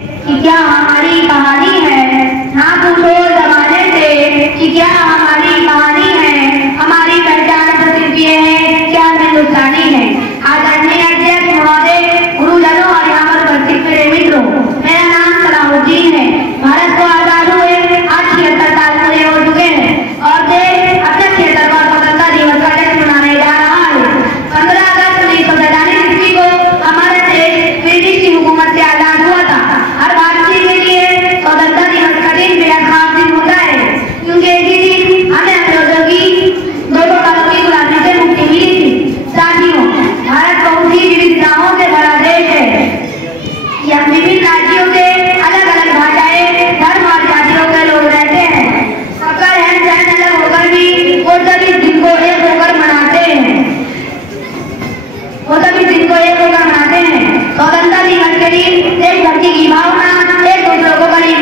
कि क्या हमारी कहानी है, ना पूछो जमाने से कि क्या हमारी कहानी है। हमारी पहचान तो सिर्फ ये है क्या हिंदुस्तानी है। आदरणीय अध्यक्ष महोदय, गुरुजनों और यहाँ पर उपस्थित मेरे मित्रों, मेरा नाम सलाहुद्दीन है। भारत को आजाद हुए आज 76 साल पूरे हो चुके हैं और देश अपने 76वां स्वतंत्रता दिवस का जश्न मनाने जा रहा है। 15 अगस्त 1947 ईस्वी को हमारा देश ब्रिटिश की हुकूमत से आजाद हुआ था। हर भारतीय के लिए स्वतंत्रता दिवस का दिन बेहद खास दिन होता है, क्योंकि इसी दिन हमें अंग्रेजों की 200 सालों की गुलामी से मुक्ति मिली थी। साथियों, भारत बहुत ही विविधताओं से भरा देश है। यहाँ विभिन्न राज्यों के अलग अलग भाषाएं, धर्म और जातियों के लोग रहते हैं। सबका रहन सहन अलग होकर भी वो सभी दिन को एक होकर मनाते हैं। स्वतंत्रता दिवस के दिन देशभक्ति की भावना, एक दूसरे को करीब